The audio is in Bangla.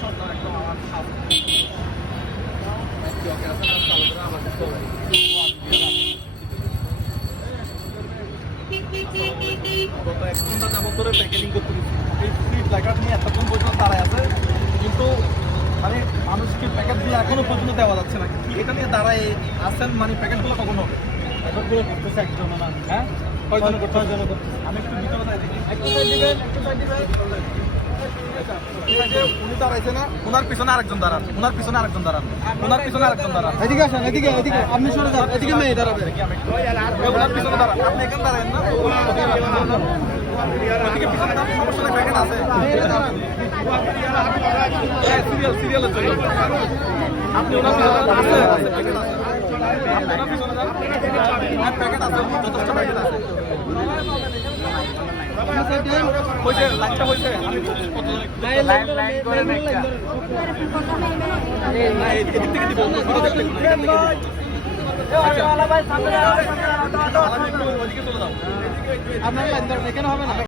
গত 1 ঘন্টা যাবত ধরে প্যাকেজিং করতে দিচ্ছি। এই ফ্রি প্ল্যাকার্ড নিয়ে এতক্ষণ পর্যন্ত দাঁড়ায় আছে, কিন্তু মানে মানুষকে প্যাকেট দিয়ে এখনো পর্যন্ত দেওয়া যাচ্ছে না। এটা নিয়ে দাঁড়ায় আসেন, মানে প্যাকেটগুলো কখন হবে? প্যাকেটগুলো করতেছে একজন না, হ্যাঁ কয়জন করতে? আমি একটু ভিতরে যাই দেখি। একটু সাইড দিবেন, একটু সাইড দিবেন। উনি দাঁড়াইছে না, ওনার পিছনে আরেকজন দাঁড়ান, ওনার পিছনে আরেকজন দাঁড়ান, ওনার পিছনে আরেকজন দাঁড়ান। এদিকে আসেন, এদিকে এদিকে আপনি সরে যান, এদিকে মেয়ে দাঁড়াবে। ওনার পিছনে দাঁড়ান, আপনি এখানে দাঁড়ান না, ওদিকে পিছনে দাঁড়ান, সমস্যা নেই, প্যাকেট আছে। সিরিয়ালের জন্য আপনি ওনার পিছনে আছে, প্যাকেট আছে, আপনি ওনার পিছনে যান, প্যাকেট আছে, যথেষ্ট প্যাকেট আছে। হয়েছে লাইনটা হয়েছে, আমি এদিক থেকে দিব, ওদিকে চলে যাও, আপনার লাইন ধরেন, এখানে হবে না।